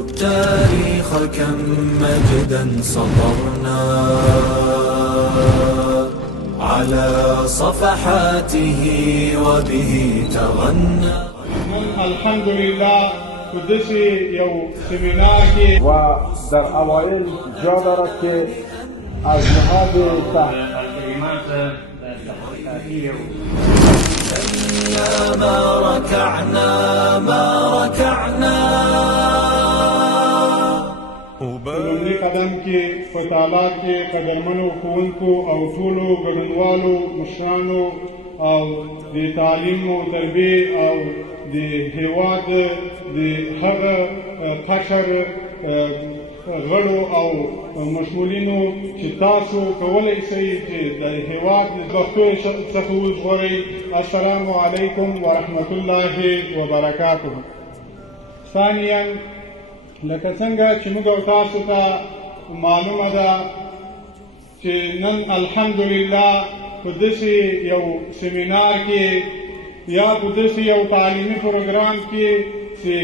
التاريخ كم مجدا سطرنا على صفحاته وبه تغنى. الحمد لله کدسی یو سمینار کی و در اوائل جا دارد که از نهاد کلمات تحقیقاتی ما ركعنا لومړي قدم کې په تعلق کې قدرمنو ښوونکو او ټولو ګډونوالو مشرانو او د تعلیم او تربیې او د هېواد د هغه قشر غړو او مسؤلینو چې تاسو کولی شئ چې د هېواد د پښتو څخه وژغورئ. السلام علیکم ورحمة الله وبرکاته. ثانیا لکه څنګه چې موږ تاسو ته معلومه ده چې نن الحمدلله په داسې یو سیمینار کې یا په داسې یو تعلیمي پروګرام کې چې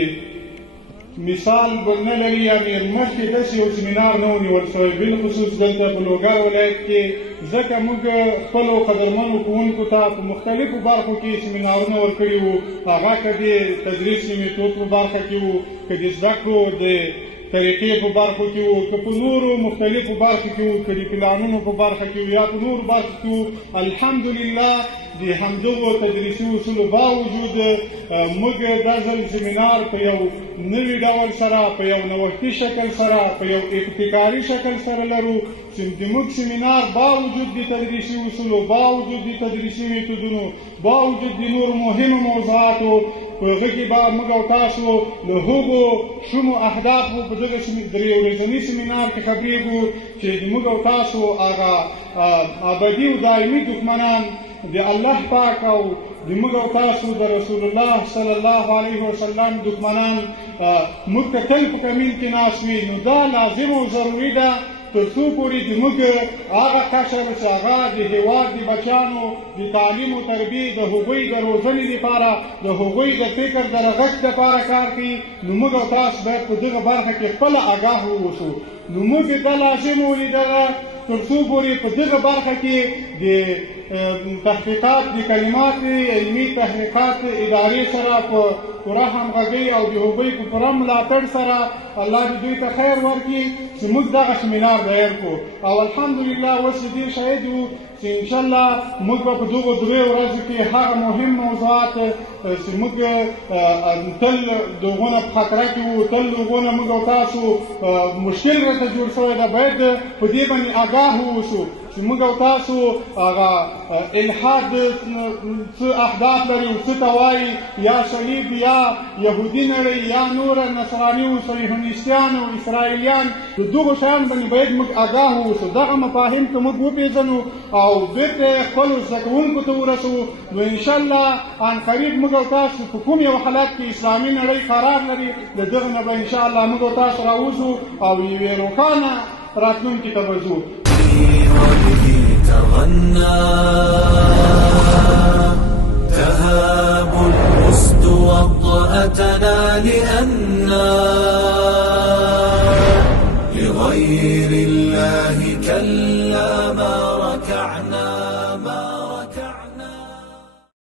مثال بل نه لري یا مخکې داسې یو سیمینار نه و نیول شوی، بالخصوص دلته په لوګر ولایت کې، ځکه موږ خپلو قدرمنو ښوونکو ته په مختلفو برخو کې سیمینارونه ورکړي وو، هغه که د تدریس میتود په برخه کې وو، که د زده کړو د طریقې په برخو کې وو، که په نورو مختلفو برخو کې وو، که د پلانونو په برخه کې وو یا په نورو برخو کې وو. الحمدلله د همدغو تدریسي اصولو باوجود موږ دا ځل سیمینار په یو نوي ډول سره، په یو نوښتي شکل سره، په یو ابتکاري شکل سره لرو چې زموږ سیمینار باوجود د تدریسي اصولو، باوجود د تدریسي میتودونو، باوجود د نورو مهمو موضوعاتو په هغه کې به موږ او تاسو له هغو شومو اهدافو په دغه درې ورځني سیمینار کې خبرېږو چې موږ او تاسو هغه ابدي او دایمي دښمنان د الله پاک او د موږ او تاسو د رسول الله صلی الله علیه وسلم دښمنان موږ ته تل په کمین کې ناست وي. نو دا لازم او ضروري ده تر څو پورې د موږ هغه قشر چې هغه د هېواد د بچیانو د تعلیم او تربیې د هغوی د روزنې لپاره، د هغوی د فکر د رغښت لپاره کار کوي، نو موږ او تاسو باید په دغه برخه کې خپله آګاه واوسو. نو موږ دا لازم ولیدله تر څو پورې په دغه برخه کې د تحقیقات د کلمات علمي تحقیقات ادارې سره په پوره همغږۍ او د هغوی په پوره ملاتړ سره الله دې دوی ته خیر ورکړي چې موږ دغه سیمینار دایر کړو. او الحمدلله اوس دې شاهد یو چې انشاءالله موږ به په دغو درې ورځو کې هغه مهم موضوعات چې موږ تل د هغونه په خطره کې وو، تل د هغونه موږ او تاسو مشکل راته جوړ شوی ده، باید په دې باندې آګاه واوسو چې موږ او تاسو هغه الحاد څه اهداف لري او څه ته وایي، یا صلیب یا یهودي نړۍ یا نور نصراني او صهیونیستیان او اسرائیلیان، د دغو شیانو باندې باید موږ آګاه واوسو. دغه مفاهیم که موږ وپېژنو او بیرته خپلو زده کوونکو ته ورسوو، نو انشاءالله ان قریب موږ او تاسو په کوم یو حالت کې اسلامي نړۍ قرار لري، د دغه نه به انشاءالله موږ او تاسو راوځو او یوې روښانه راتلونکي ته به ځو. وبه تغنى